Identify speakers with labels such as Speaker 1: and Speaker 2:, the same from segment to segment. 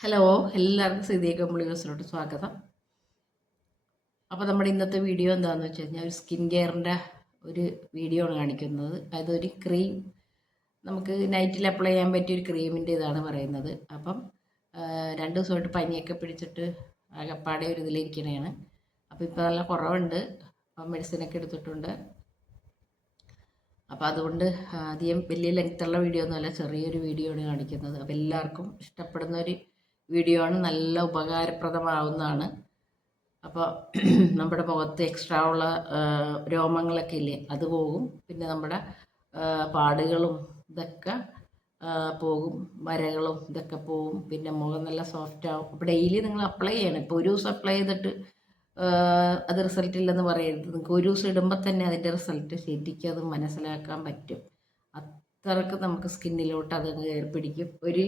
Speaker 1: Hello എല്ലാവർക്കും സീതിയ കമ്പിളി ന്യൂസിലോട്ട് സ്വാഗതം. അപ്പോൾ നമ്മുടെ ഇന്നത്തെ വീഡിയോ എന്താണെന്ന് വെച്ച് കഴിഞ്ഞാൽ ഒരു സ്കിൻ കെയറിന്റെ ഒരു വീഡിയോ ആണ് കാണിക്കുന്നത്. അതായത് ഒരു ക്രീം നമുക്ക് നൈറ്റിൽ അപ്ലൈ ചെയ്യാൻ പറ്റിയ ഒരു ക്രീമിന്റെ ഇതാണ് പറയുന്നത്. അപ്പം രണ്ട് ദിവസമായിട്ട് പനിയൊക്കെ പിടിച്ചിട്ട് അകപ്പാടെ ഒരു ഇതിലിരിക്കണതാണ് അപ്പോൾ ഇപ്പോൾ നല്ല കുറവുണ്ട്. അപ്പം മെഡിസിനൊക്കെ എടുത്തിട്ടുണ്ട്. അപ്പോൾ അതുകൊണ്ട് ആദ്യം വലിയ ലെങ്ത്തുള്ള വീഡിയോ ഒന്നുമല്ല ചെറിയൊരു വീഡിയോ ആണ് കാണിക്കുന്നത്. അപ്പോൾ എല്ലാവർക്കും ഇഷ്ടപ്പെടുന്ന ഒരു വീഡിയോ ആണ് നല്ല ഉപകാരപ്രദമാവുന്നതാണ്. അപ്പോൾ നമ്മുടെ മുഖത്ത് എക്സ്ട്രാ ഉള്ള രോമങ്ങളൊക്കെ ഇല്ലേ അത് പോകും. പിന്നെ നമ്മുടെ പാടുകളും ഇതൊക്കെ പോകും. വരകളും ഇതൊക്കെ പോകും. പിന്നെ മുഖം നല്ല സോഫ്റ്റ് ആവും. അപ്പോൾ ഡെയിലി നിങ്ങൾ അപ്ലൈ ചെയ്യണം. ഇപ്പോൾ ഒരു ദിവസം അപ്ലൈ ചെയ്തിട്ട് അത് റിസൾട്ട് ഇല്ലെന്ന് പറയരുത്. നിങ്ങൾക്ക് ഒരു ദിവസം ഇടുമ്പോൾ തന്നെ അതിന്റെ റിസൾട്ട് ശരിക്കും അത് മനസ്സിലാക്കാൻ പറ്റും. അത്രയ്ക്ക് നമുക്ക് സ്കിന്നിലോട്ട് അത് പിടിക്കും. ഒരു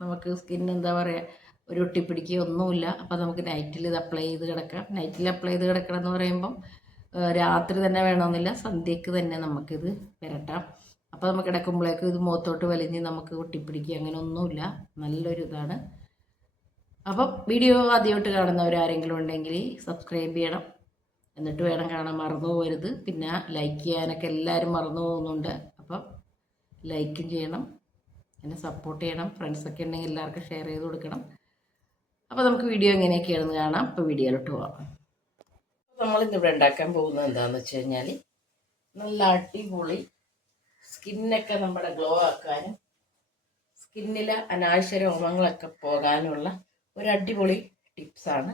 Speaker 1: നമുക്ക് സ്കിൻ എന്താ പറയുക ഒരു ഒട്ടിപ്പിടിക്കുക ഒന്നുമില്ല. അപ്പോൾ നമുക്ക് നൈറ്റിൽ ഇത് അപ്ലൈ ചെയ്ത് കിടക്കാം. നൈറ്റിൽ അപ്ലൈ ചെയ്ത് കിടക്കണം എന്ന് പറയുമ്പം രാത്രി തന്നെ വേണമെന്നില്ല. സന്ധ്യക്ക് തന്നെ നമുക്കിത് പുരട്ടാം. അപ്പോൾ നമുക്ക് കിടക്കുമ്പോഴേക്കും ഇത് മുഖത്തോട്ട് വലിഞ്ഞ് നമുക്ക് ഒട്ടിപ്പിടിക്കുക അങ്ങനെ ഒന്നുമില്ല. നല്ലൊരു ഇതാണ്. അപ്പം വീഡിയോ ആദ്യമായിട്ട് കാണുന്നവരാരെങ്കിലും ഉണ്ടെങ്കിൽ സബ്സ്ക്രൈബ് ചെയ്യണം. എന്നിട്ട് വേണം കാണാൻ മറന്നു പോകരുത്. പിന്നെ ലൈക്ക് ചെയ്യാനൊക്കെ എല്ലാവരും മറന്നു പോകുന്നുണ്ട്. അപ്പം ലൈക്കും ചെയ്യണം. എന്നെ സപ്പോർട്ട് ചെയ്യണം. ഫ്രണ്ട്സൊക്കെ ഉണ്ടെങ്കിൽ എല്ലാവർക്കും ഷെയർ ചെയ്ത് കൊടുക്കണം. അപ്പോൾ നമുക്ക് വീഡിയോ എങ്ങനെയൊക്കെയാണെന്ന് കാണാം. അപ്പോൾ വീഡിയോയിലോട്ട് പോവാം. നമ്മളിന്നിവിടെ ഉണ്ടാക്കാൻ പോകുന്നത് എന്താണെന്ന് വെച്ച് കഴിഞ്ഞാൽ നല്ല അടിപൊളി സ്കിന്നൊക്കെ നമ്മുടെ ഗ്ലോ ആക്കാനും സ്കിന്നിലെ അനാവശ്യ രോമങ്ങളൊക്കെ പോകാനുള്ള ഒരു അടിപൊളി ടിപ്സാണ്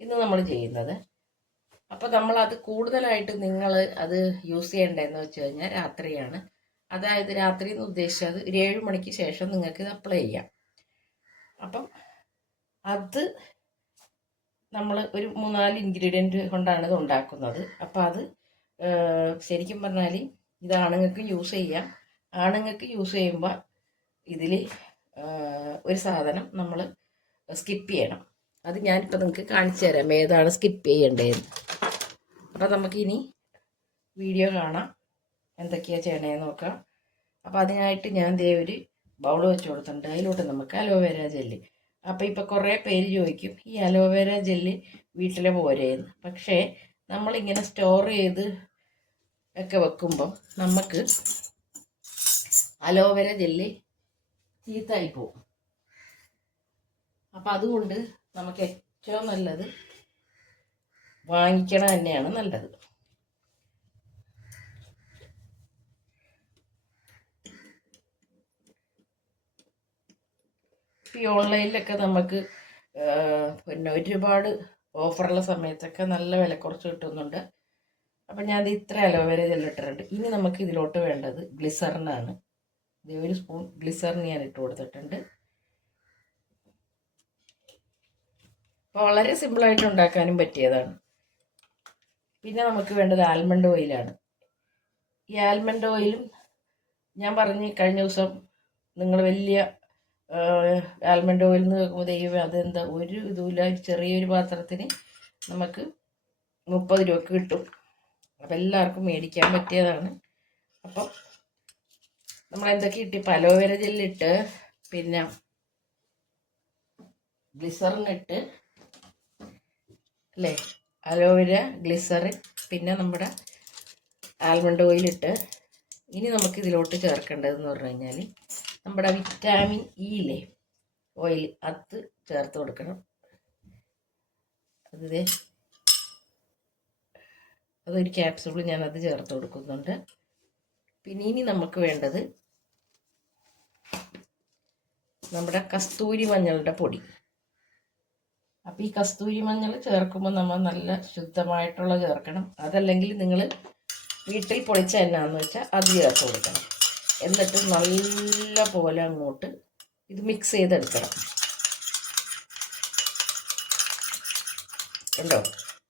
Speaker 1: ഇന്ന് നമ്മൾ ചെയ്യുന്നത്. അപ്പോൾ നമ്മളത് കൂടുതലായിട്ട് നിങ്ങൾ അത് യൂസ് ചെയ്യേണ്ടതെന്ന് വെച്ച് കഴിഞ്ഞാൽ രാത്രിയാണ്. അതായത് രാത്രി എന്ന് ഉദ്ദേശിച്ചത് ഒരു ഏഴ് മണിക്ക് ശേഷം നിങ്ങൾക്ക് ഇത് അപ്ലൈ ചെയ്യാം. അപ്പം അത് നമ്മൾ ഒരു മൂന്നാൽ ഇൻഗ്രീഡിയന്റ് കൊണ്ടാണ് ഇത് ഉണ്ടാക്കുന്നത്. അപ്പോൾ അത് ശരിക്കും പറഞ്ഞാൽ ഇത് ആണുങ്ങൾക്ക് യൂസ് ചെയ്യാം. ആണുങ്ങൾക്ക് യൂസ് ചെയ്യുമ്പോൾ ഇതിൽ ഒരു സാധനം നമ്മൾ സ്കിപ്പ് ചെയ്യണം. അത് ഞാനിപ്പോൾ നിങ്ങൾക്ക് കാണിച്ചു തരാം. ഏതാണ് സ്കിപ്പ് ചെയ്യേണ്ടതെന്ന് അപ്പോൾ നമുക്കിനി വീഡിയോ കാണാം. എന്തൊക്കെയാണ് ചെയ്യണേന്ന് നോക്കാം. അപ്പോൾ അതിനായിട്ട് ഞാൻ ദേ ഒരു ബൗൾ വെച്ച് കൊടുത്തിട്ടുണ്ട്. അതിലോട്ട് നമുക്ക് അലോവേര ജെല്ല്. അപ്പോൾ ഇപ്പോൾ കുറേ പേര് ചോദിക്കും ഈ അലോവേര ജെല്ല് വീട്ടിലെ പോരേന്ന്? പക്ഷേ നമ്മളിങ്ങനെ സ്റ്റോർ ചെയ്ത് ഒക്കെ വെക്കുമ്പം നമുക്ക് അലോവേര ജെല്ല് ചീത്തായി പോവും അപ്പം അതുകൊണ്ട് നമുക്ക് ഏറ്റവും നല്ലത് വാങ്ങിക്കണ തന്നെയാണ് നല്ലത്. ഈ ഓൺലൈനിലൊക്കെ നമുക്ക് പിന്നെ ഒരുപാട് ഓഫറുള്ള സമയത്തൊക്കെ നല്ല വില കുറച്ച് കിട്ടുന്നുണ്ട്. അപ്പം ഞാൻ ഇത് ഇത്ര അലോവേര ഇട്ടിട്ടുണ്ട്. ഇനി നമുക്ക് ഇതിലോട്ട് വേണ്ടത് ഗ്ലിസറിനാണ്. ഒരു സ്പൂൺ ഗ്ലിസറിൻ ഞാൻ ഇട്ട് കൊടുത്തിട്ടുണ്ട്. വളരെ സിമ്പിളായിട്ട് ഉണ്ടാക്കാനും പറ്റിയതാണ്. പിന്നെ നമുക്ക് വേണ്ടത് ആൽമണ്ട് ഓയിലാണ്. ഈ ആൽമണ്ട് ഓയിലും ഞാൻ പറഞ്ഞ് കഴിഞ്ഞ ദിവസം നിങ്ങൾ വലിയ ആൽമണ്ട് ഓയിൽ എന്ന് കേൾക്കുമ്പോൾ ദൈവം അതെന്താ ഒരു ഇതുമില്ല ഒരു ചെറിയൊരു പാത്രത്തിന് നമുക്ക് മുപ്പത് രൂപക്ക് കിട്ടും. അപ്പം എല്ലാവർക്കും മേടിക്കാൻ പറ്റിയതാണ്. അപ്പം നമ്മൾ എന്തൊക്കെ ഇട്ട്? ജെല്ലിട്ട് പിന്നെ ഗ്ലിസറിനിട്ട് അല്ലേ? അലോവേര ഗ്ലിസറിൻ പിന്നെ നമ്മുടെ ആൽമണ്ട് ഓയിലിട്ട് ഇനി നമുക്ക് ഇതിലോട്ട് ചേർക്കേണ്ടതെന്ന് പറഞ്ഞു കഴിഞ്ഞാൽ നമ്മുടെ വിറ്റാമിൻ ഇ ഇല്ലേ ഓയിൽ അത് ചേർത്ത് കൊടുക്കണം. അതെ അതൊരു ക്യാപ്സൂൾ ഞാനത് ചേർത്ത് കൊടുക്കുന്നുണ്ട്. പിന്നെ ഇനി നമുക്ക് വേണ്ടത് നമ്മുടെ കസ്തൂരി മഞ്ഞളുടെ പൊടി. അപ്പം ഈ കസ്തൂരി മഞ്ഞൾ ചേർക്കുമ്പോൾ നമ്മൾ നല്ല ശുദ്ധമായിട്ടുള്ള ചേർക്കണം. അതല്ലെങ്കിൽ നിങ്ങൾ വീട്ടിൽ പൊളിച്ച എന്നാന്ന് വെച്ചാൽ അത് ചേർത്ത് കൊടുക്കണം. എന്നിട്ട് നല്ല പോലെ അങ്ങോട്ട് ഇത് മിക്സ് ചെയ്തെടുക്കണം. ഉണ്ടോ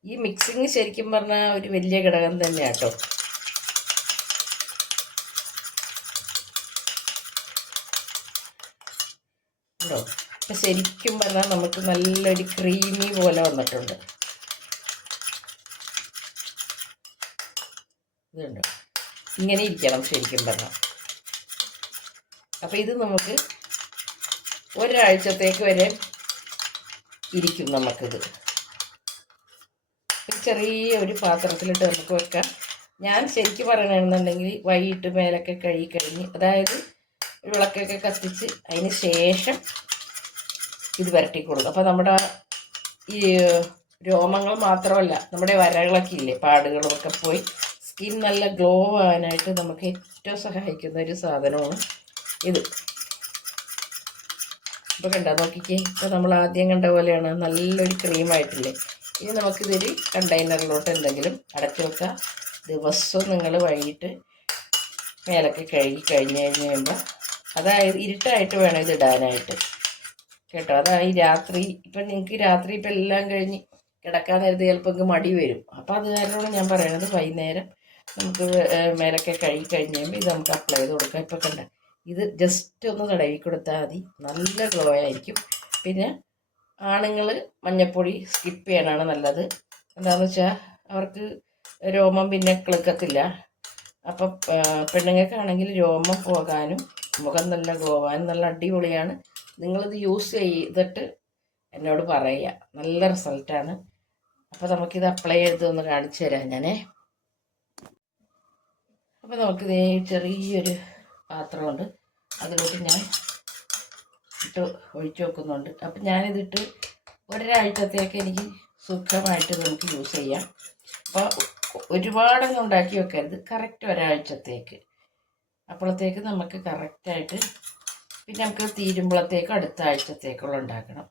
Speaker 1: ഈ മിക്സിങ് ശരിക്കും പറഞ്ഞാൽ ഒരു വലിയ ഘടകം തന്നെയാണ് കേട്ടോ. ഉണ്ടോ അപ്പം ശരിക്കും പറഞ്ഞാൽ നമുക്ക് നല്ലൊരു ക്രീമി പോലെ വന്നിട്ടുണ്ട്. ഇതുണ്ടോ. ഇങ്ങനെ ഇരിക്കണം ശരിക്കും പറഞ്ഞാൽ അപ്പം ഇത് നമുക്ക് ഒരാഴ്ചത്തേക്ക് വരെ ഇരിക്കും നമുക്കിത്. ചെറിയ ഒരു പാത്രത്തിലിട്ട് നമുക്ക് വെക്കാം. ഞാൻ ശരിക്കും പറയണമെന്നുണ്ടെങ്കിൽ വൈകിട്ട് മേലൊക്കെ കഴുകി കഴിഞ്ഞ് അതായത് വിളക്കൊക്കെ കത്തിച്ച് അതിന് ശേഷം ഇത് വരട്ടി കൊടുക്കും. അപ്പോൾ നമ്മുടെ ഈ രോമങ്ങൾ മാത്രമല്ല നമ്മുടെ വരകളൊക്കെ ഇല്ലേ പാടുകളൊക്കെ പോയി സ്കിൻ നല്ല ഗ്ലോ ആവാനായിട്ട് നമുക്ക് ഏറ്റവും സഹായിക്കുന്ന ഒരു സാധനമാണ് ഇത്. ഇപ്പോൾ കണ്ടോ നോക്കിക്കേ. ഇപ്പോൾ നമ്മൾ ആദ്യം കണ്ട പോലെയാണ്. നല്ലൊരു ക്രീമായിട്ടില്ലേ ഇനി നമുക്കിതൊരു കണ്ടെയ്നറിലോട്ട് എന്തെങ്കിലും അടച്ചു വെക്കാം. ദിവസവും നിങ്ങൾ വൈകിട്ട് മേലൊക്കെ കഴുകി കഴിഞ്ഞ് കഴിഞ്ഞ് കഴിയുമ്പോൾ അതായത് ഇരുട്ടായിട്ട് വേണം ഇത് ഇടാനായിട്ട്. കേട്ടോ അതായത് രാത്രി. ഇപ്പം നിങ്ങൾക്ക് രാത്രി ഇപ്പം എല്ലാം കഴിഞ്ഞ് കിടക്കാൻ നേരത്ത് ചിലപ്പോൾ നിങ്ങൾക്ക് മടി വരും. അപ്പോൾ അത് കാരണമാണ് ഞാൻ പറയണത് വൈകുന്നേരം നമുക്ക് മേലൊക്കെ കഴുകി കഴിഞ്ഞ് കഴിയുമ്പോൾ ഇത് നമുക്ക് അപ്ലൈ ചെയ്ത് കൊടുക്കാം. ഇപ്പോൾ കണ്ട ഇത് ജസ്റ്റ് ഒന്ന് തടവി കൊടുത്താൽ മതി. നല്ല ഗ്ലോ ആയിരിക്കും. പിന്നെ ആണുങ്ങൾ മഞ്ഞപ്പൊടി സ്കിപ്പ് ചെയ്യാനാണ് നല്ലത്. എന്താണെന്ന് വെച്ചാൽ അവർക്ക് രോമം പിന്നെ കിളുക്കത്തില്ല. അപ്പം പെണ്ണുങ്ങൾക്കാണെങ്കിൽ രോമം പോകാനും മുഖം നല്ല ഗോവാനും നല്ല അടിപൊളിയാണ്. നിങ്ങളിത് യൂസ് ചെയ്തിട്ട് എന്നോട് പറയുക. നല്ല റിസൾട്ടാണ് അപ്പോൾ നമുക്കിത് അപ്ലൈ ചെയ്തൊന്ന് കാണിച്ചു തരാം ഞാനേ. അപ്പോൾ നമുക്കിത് ചെറിയൊരു പാത്രമുണ്ട്. അതിലോട്ട് ഞാൻ ഇട്ട് ഒഴിച്ചു വെക്കുന്നുണ്ട്. അപ്പം ഞാനിതിട്ട് ഒരാഴ്ചത്തേക്ക് എനിക്ക് സുഖമായിട്ട് നമുക്ക് യൂസ് ചെയ്യാം. അപ്പോൾ ഒരുപാടൊന്നും ഉണ്ടാക്കി വെക്കരുത്. കറക്റ്റ് ഒരാഴ്ചത്തേക്ക്. അപ്പോഴത്തേക്ക് നമുക്ക് കറക്റ്റായിട്ട് പിന്നെ നമുക്ക് തീരുമ്പോഴത്തേക്ക് അടുത്ത ആഴ്ചത്തേക്കുള്ള ഉണ്ടാക്കണം.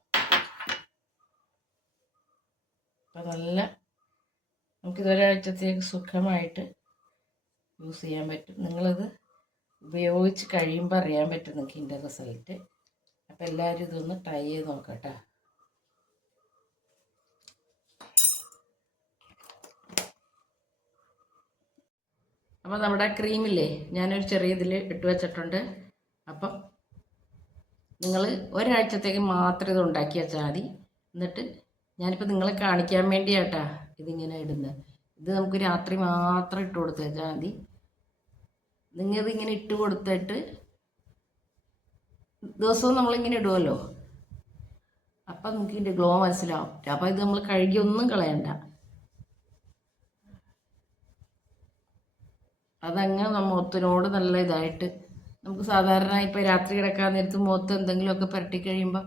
Speaker 1: അപ്പം നല്ല നമുക്കിത് ഒരാഴ്ചത്തേക്ക് സുഖമായിട്ട് യൂസ് ചെയ്യാൻ പറ്റും. നിങ്ങളിത് ഉപയോഗിച്ച് കഴിയുമ്പോൾ അറിയാൻ പറ്റും നിങ്ങൾക്ക് ഇതിന്റെ റിസൾട്ട്. അപ്പോൾ എല്ലാവരും ഇതൊന്ന് ട്രൈ ചെയ്ത് നോക്കട്ടെ. അപ്പോൾ നമ്മുടെ ക്രീമില്ലേ ഞാനൊരു ചെറിയ ഇതിൽ ഇട്ട് വെച്ചിട്ടുണ്ട്. അപ്പം നിങ്ങൾ ഒരാഴ്ചത്തേക്ക് മാത്രം ഇത് ഉണ്ടാക്കി വെച്ചാൽ മതി. എന്നിട്ട് ഞാനിപ്പോൾ നിങ്ങളെ കാണിക്കാൻ വേണ്ടിയാട്ടാ ഇതിങ്ങനെ ഇടുന്നത്. ഇത് നമുക്ക് രാത്രി മാത്രം ഇട്ട് കൊടുത്ത് വെച്ചാൽ മതി. നിങ്ങൾ ഇങ്ങനെ ഇട്ട് കൊടുത്തിട്ട് ദിവസവും നമ്മളിങ്ങനെ ഇടുമല്ലോ അപ്പം നമുക്ക് ഇതിന്റെ ഗ്ലോ മനസ്സിലാവും. അപ്പം ഇത് നമ്മൾ കഴുകി ഒന്നും കളയണ്ട. അതങ്ങ് നമ്മ മുഖത്തിനോട് നല്ല ഇതായിട്ട് നമുക്ക് സാധാരണ ഇപ്പോൾ രാത്രി കിടക്കാൻ നേരത്ത് മുഖത്ത് എന്തെങ്കിലുമൊക്കെ പുരട്ടി കഴിയുമ്പോൾ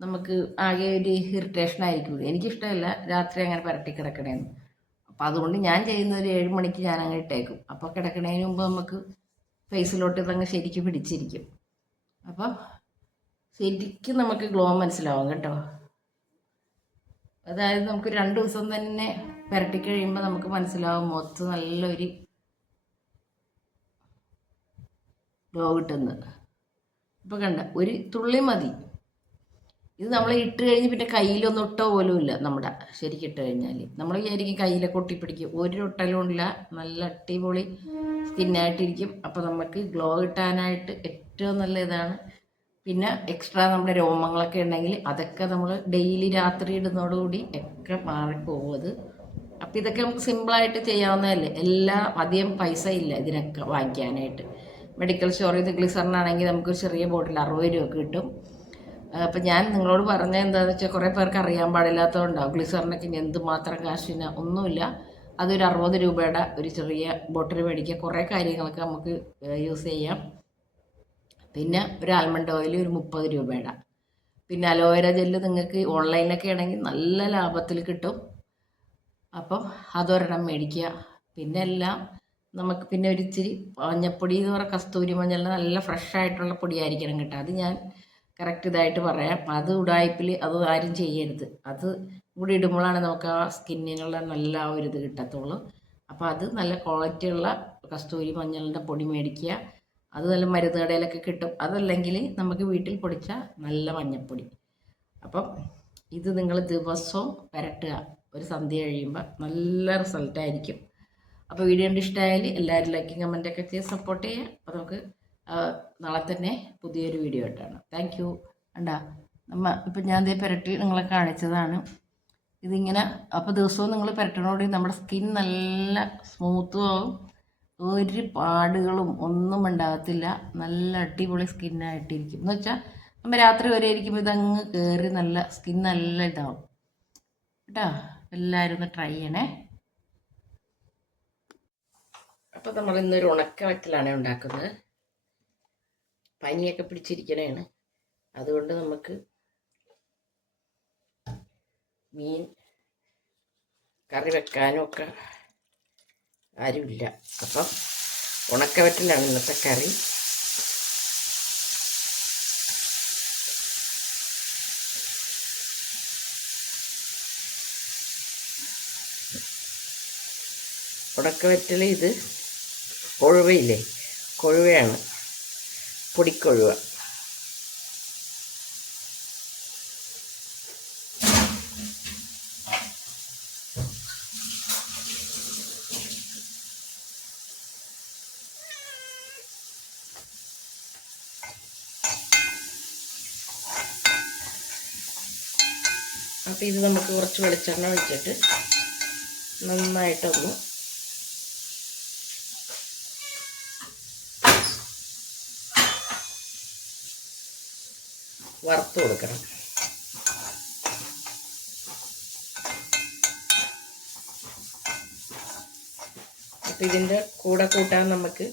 Speaker 1: നമുക്ക് ആകെ ഒരു ഇറിറ്റേഷൻ ആയിരിക്കും. എനിക്കിഷ്ടമല്ല രാത്രി അങ്ങനെ പുരട്ടി കിടക്കണേന്ന്. അപ്പം അതുകൊണ്ട് ഞാൻ ചെയ്യുന്ന ഒരു ഏഴ് മണിക്ക് ഞാൻ അങ്ങനെ ഇട്ടേക്കും. അപ്പോൾ കിടക്കണേന് മുമ്പ് നമുക്ക് ഫേസിലോട്ട് ഇതങ്ങ് ശരിക്കും പിടിച്ചിരിക്കും. അപ്പം ശരിക്കും നമുക്ക് ഗ്ലോ മനസ്സിലാവും കേട്ടോ. അതായത് നമുക്ക് രണ്ട് ദിവസം തന്നെ പുരട്ടി കഴിയുമ്പോൾ നമുക്ക് മനസ്സിലാവും മുഖത്ത് നല്ലൊരു ഗ്ലോ കിട്ടുന്നത് ഇപ്പം കണ്ട ഒരു തുള്ളി മതി. ഇത് നമ്മൾ ഇട്ട് കഴിഞ്ഞ് പിന്നെ കയ്യിലൊന്നും ഒട്ടോ പോലും ഇല്ല നമ്മുടെ ശരിക്കും ഇട്ട് കഴിഞ്ഞാൽ നമ്മൾ വിചാരിക്കും കയ്യിലൊക്കെ ഒട്ടിപ്പിടിക്കും. ഒരു ഒട്ടലും ഇല്ല. നല്ല അടിപൊളി സ്കിന്നായിട്ടിരിക്കും അപ്പോൾ നമുക്ക് ഗ്ലോ കിട്ടാനായിട്ട് ഏറ്റവും നല്ല ഇതാണ്. പിന്നെ എക്സ്ട്രാ നമ്മുടെ രോമങ്ങളൊക്കെ ഉണ്ടെങ്കിൽ അതൊക്കെ നമ്മൾ ഡെയിലി രാത്രി ഇടുന്നതോടുകൂടി ഒക്കെ മാറിപ്പോവത് അപ്പം അപ്പോൾ ഇതൊക്കെ നമുക്ക് സിമ്പിളായിട്ട് ചെയ്യാവുന്നതല്ലേ. എല്ലാ അധികം പൈസ ഇല്ല ഇതിനൊക്കെ വാങ്ങിക്കാനായിട്ട്. മെഡിക്കൽ സ്റ്റോറിൽ നിന്ന് ഗ്ലിസറിനാണെങ്കിൽ നമുക്ക് ചെറിയ ബോട്ടിൽ അറുപത് രൂപ കിട്ടും. അപ്പം ഞാൻ നിങ്ങളോട് പറഞ്ഞ എന്താണെന്ന് വെച്ചാൽ കുറേ പേർക്ക് അറിയാൻ പാടില്ലാത്തതുകൊണ്ടാണ് ഗ്ലിസറിനൊക്കെ ഇനി എന്തുമാത്രം കാശിന്? ഒന്നുമില്ല. അതൊരു അറുപത് രൂപയുടെ ഒരു ചെറിയ ബോട്ടിൽ മേടിക്കുക. കുറേ കാര്യങ്ങളൊക്കെ നമുക്ക് യൂസ് ചെയ്യാം. പിന്നെ ഒരു ആൽമണ്ട് ഓയിൽ ഒരു മുപ്പത് രൂപയുടെ. പിന്നെ അലോവേര ജെല്ല് നിങ്ങൾക്ക് ഓൺലൈനിലൊക്കെ ആണെങ്കിൽ നല്ല ലാഭത്തിൽ കിട്ടും. അപ്പം അതൊരെണ്ണം മേടിക്കുക. പിന്നെ എല്ലാം നമുക്ക് പിന്നെ ഒരു ഇച്ചിരി മഞ്ഞപ്പൊടി എന്ന് പറയുക കസ്തൂരി മഞ്ഞൾ നല്ല ഫ്രഷ് ആയിട്ടുള്ള പൊടിയായിരിക്കണം കേട്ടോ. അത് ഞാൻ കറക്റ്റ് ഇതായിട്ട് പറയാം. അത് ഉടായ്പിൽ അത് ആരും ചെയ്യരുത്. അത് കൂടി ഇടുമ്പോഴാണ് നമുക്ക് ആ സ്കിന്നിനുള്ള നല്ല ആ ഒരു ഇത് കിട്ടത്തുള്ളൂ. അപ്പോൾ അത് നല്ല ക്വാളിറ്റിയുള്ള കസ്തൂരി മഞ്ഞളിന്റെ പൊടി മേടിക്കുക. അത് നല്ല മരുന്ന് കടയിലൊക്കെ കിട്ടും. അതല്ലെങ്കിൽ നമുക്ക് വീട്ടിൽ പൊടിച്ച നല്ല മഞ്ഞൾപ്പൊടി അപ്പം ഇത് നിങ്ങൾ ദിവസവും പുരട്ടുക. ഒരു സന്ധ്യ കഴിയുമ്പോൾ നല്ല റിസൾട്ടായിരിക്കും അപ്പോൾ വീഡിയോ കണ്ട് ഇഷ്ടമായാൽ എല്ലാവരും ലൈക്കും കമന്റൊക്കെ ചെയ്ത് സപ്പോർട്ട് ചെയ്യുക. അപ്പോൾ നമുക്ക് നാളെ തന്നെ പുതിയൊരു വീഡിയോ ആയിട്ടാണ്. താങ്ക് യു കണ്ടാ നമ്മ ഇപ്പം ഞാൻ ഇതേ പുരട്ടി നിങ്ങളെ കാണിച്ചതാണ്. ഇതിങ്ങനെ അപ്പോൾ ദിവസവും നിങ്ങൾ പുരട്ടണോടി നമ്മുടെ സ്കിൻ നല്ല സ്മൂത്തും ആവും. ഒരു പാടുകളും ഒന്നും ഉണ്ടാകത്തില്ല. നല്ല അടിപൊളി സ്കിന്നായിട്ടിരിക്കും എന്ന് വെച്ചാൽ നമ്മൾ രാത്രി വരെ ഇരിക്കുമ്പോൾ ഇതങ്ങ് കയറി നല്ല സ്കിൻ നല്ല ഇതാവും. കേട്ടോ എല്ലാവരും ഒന്ന് ട്രൈ ചെയ്യണേ. അപ്പോൾ നമ്മൾ ഇന്നൊരു ഉണക്ക ഉണ്ടാക്കുന്നത്. പനിയൊക്കെ പിടിച്ചിരിക്കണേണ്. അതുകൊണ്ട് നമുക്ക് മീൻ കറി വെക്കാനും ഒക്കെ ആരുമില്ല. അപ്പം ഉണക്കവറ്റലാണ് ഇന്നത്തെ കറി. ഉണക്കവറ്റൽ ഇത് കൊഴുവയില്ലേ? കൊഴുവയാണ്. പൊടിക്കൊഴുവ അപ്പോൾ ഇത് നമുക്ക് കുറച്ച് വെളിച്ചെണ്ണ ഒഴിച്ചിട്ട് നന്നായിട്ടൊന്ന് വറുത്ത് കൊടുക്കണം. അപ്പം ഇതിന്റെ കൂടെ കൂട്ടാൻ നമുക്ക്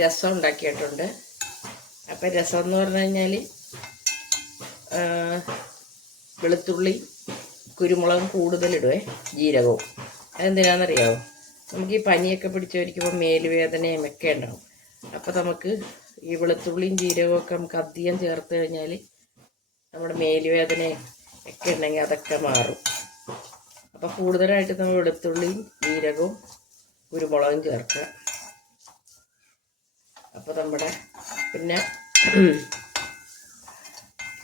Speaker 1: രസം ഉണ്ടാക്കിയിട്ടുണ്ട്. അപ്പം രസം എന്ന് പറഞ്ഞു കഴിഞ്ഞാൽ വെളുത്തുള്ളി കുരുമുളകും കൂടുതലിടുവേ ജീരകവും. അതെന്തിനാണെന്നറിയാമോ നമുക്ക് ഈ പനിയൊക്കെ പിടിച്ചവരിക്കുമ്പോൾ മേലുവേദനയും ഒക്കെ ഉണ്ടാവും. അപ്പോൾ നമുക്ക് ഈ വെളുത്തുള്ളിയും ജീരകമൊക്കെ നമുക്ക് അധികം ചേർത്ത് കഴിഞ്ഞാൽ നമ്മുടെ മേലുവേദനയും ഒക്കെ ഉണ്ടെങ്കിൽ അതൊക്കെ മാറും. അപ്പോൾ കൂടുതലായിട്ട് നമ്മൾ വെളുത്തുള്ളിയും ജീരകവും കുരുമുളകും ചേർക്കുക. അപ്പോൾ നമ്മുടെ പിന്നെ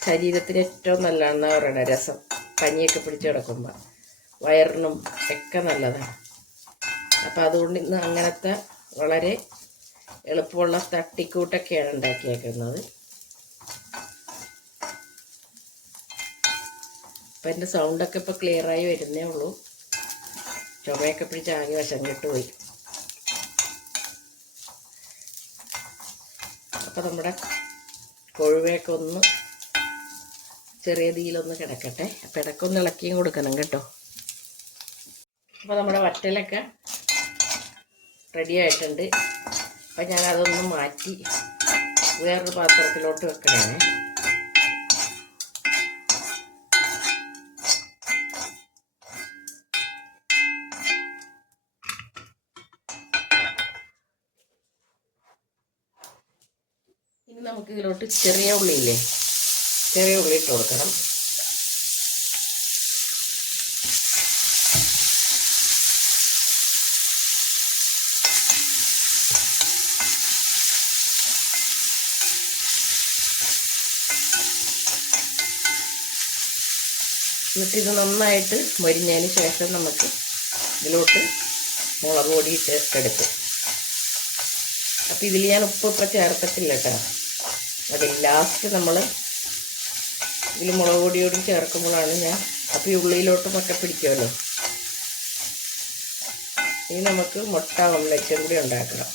Speaker 1: ശരീരത്തിന് ഏറ്റവും നല്ലതാണെന്നാണ് പറയണത് രസം. പനിയൊക്കെ പിടിച്ച് കിടക്കുമ്പോൾ വയറിനും ഒക്കെ നല്ലതാണ്. അപ്പോൾ അതുകൊണ്ട് ഇന്ന് അങ്ങനത്തെ വളരെ എളുപ്പമുള്ള തട്ടിക്കൂട്ടൊക്കെയാണ് ഉണ്ടാക്കിയേക്കുന്നത്. അപ്പം എന്റെ സൗണ്ടൊക്കെ ഇപ്പോൾ ക്ലിയറായി വരുന്നേ ഉള്ളൂ. ചുമയൊക്കെ പിടിച്ച് ആകെ വശം കെട്ടുപോയി അപ്പോൾ നമ്മുടെ കൊഴുവയൊക്കെ ഒന്ന് ചെറിയ തീയിലൊന്ന് കിടക്കട്ടെ. അപ്പം ഇടക്കൊന്ന് ഇളക്കിയും കൊടുക്കണം കേട്ടോ. അപ്പോൾ നമ്മുടെ വറ്റലൊക്കെ റെഡി ആയിട്ടുണ്ട്. അപ്പം ഞാൻ അതൊന്ന് മാറ്റി വേറൊരു പാത്രത്തിലോട്ട് വെക്കണേ. ഇനി നമുക്ക് ഇതിലോട്ട് ചെറിയ ഉള്ളിയില്ലേ? ചെറിയ ഉള്ളി ഇട്ട് കൊടുക്കണം. എന്നിട്ട് ഇത് നന്നായിട്ട് മരിഞ്ഞതിന് ശേഷം നമുക്ക് ഇതിലോട്ട് മുളക് പൊടി ചേർത്തെടുക്കും അപ്പോൾ ഇതിൽ ഞാൻ ഉപ്പ് ഇപ്പം ചേർത്തിട്ടില്ല കേട്ടോ. അത് ലാസ്റ്റ് നമ്മൾ ഇതിൽ മുളക് പൊടിയോടും ചേർക്കുമ്പോഴാണ് ഞാൻ അപ്പോൾ ഈ ഉള്ളിയിലോട്ടും ഒക്കെ പിടിക്കുമല്ലോ ഇനി നമുക്ക് മുട്ട ഓംലെറ്റും കൂടി ഉണ്ടാക്കണം.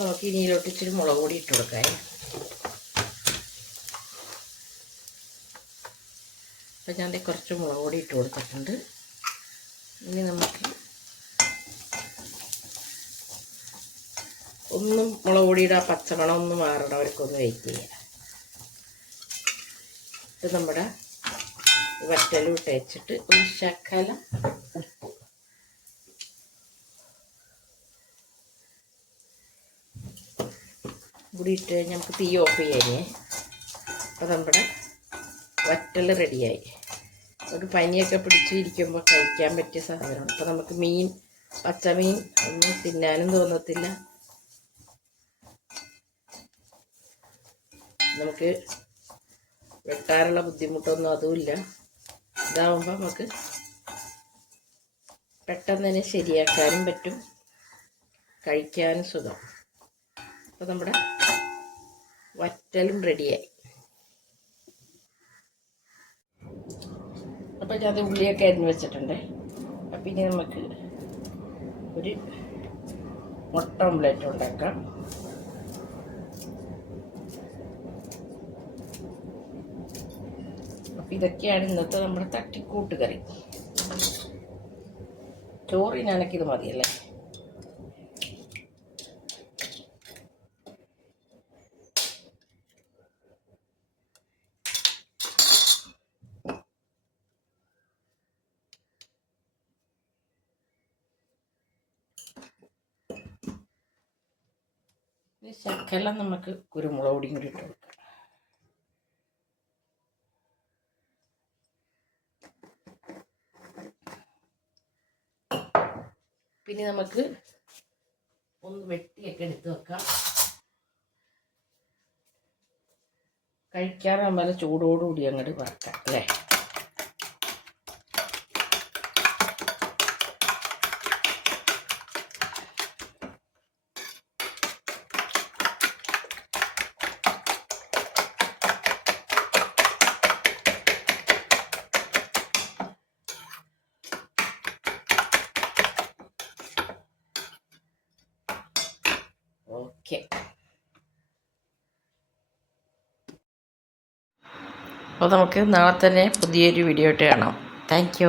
Speaker 1: നമുക്ക് ഇനിയിലോട്ട് ഇച്ചിരി മുളക് പൊടി ഇട്ട് കൊടുക്കാം അപ്പം ഞാൻ കുറച്ച് മുളക് പൊടി ഇട്ട് കൊടുത്തിട്ടുണ്ട്. ഇനി നമുക്ക് ഒന്നും മുളക് പൊടിയുടെ ആ പച്ചമണം ഒന്ന് മാറണവർക്കൊന്ന് വെയിറ്റ് ചെയ്യാം. ഇത് നമ്മുടെ വറ്റലും ഇട്ട് വെച്ചിട്ട് ഒരു ശക്കല ഇട്ട് നമുക്ക് തീ ഓഫ് ചെയ്യാനേ. അപ്പോൾ നമ്മുടെ വറ്റൽ റെഡിയായി ഒരു പനിയൊക്കെ പിടിച്ചിരിക്കുമ്പോൾ കഴിക്കാൻ പറ്റിയ സാധനമാണ്. അപ്പോൾ നമുക്ക് മീൻ പച്ചമീൻ ഒന്നും തിന്നാനും തോന്നത്തില്ല. നമുക്ക് വെട്ടാനുള്ള ബുദ്ധിമുട്ടൊന്നും അതുമില്ല. ഇതാവുമ്പോൾ നമുക്ക് പെട്ടെന്ന് തന്നെ ശരിയാക്കാനും പറ്റും. കഴിക്കാനും സുഖം. അപ്പോൾ നമ്മുടെ വറ്റലും റെഡിയായി. അപ്പോൾ ഞാൻ ഉള്ളിയൊക്കെ അരിഞ്ഞ് വെച്ചിട്ടുണ്ട്. അപ്പം ഇനി നമുക്ക് ഒരു മുട്ട ഓംലെറ്റ് ഉണ്ടാക്കാം. അപ്പം ഇതൊക്കെയാണ് ഇന്നത്തെ നമ്മുടെ തട്ടിക്കൂട്ട് കറി ചോറിനാണെങ്കിൽ ഇത് മതിയല്ലേ? ശർക്കര നമുക്ക് കുരുമുളക് പൊടിയും കൂടി ഇട്ട് കൊടുക്കാം. പിന്നെ നമുക്ക് ഒന്ന് വെട്ടിയൊക്കെ എടുത്ത് വെക്കാം. കഴിക്കാറാകുമ്പോൾ ചൂടോടുകൂടി അങ്ങോട്ട് വറക്കാം അല്ലേ? അപ്പോൾ നമുക്ക് നാളെ തന്നെ പുതിയൊരു വീഡിയോ ആയിട്ട് കാണാം. താങ്ക്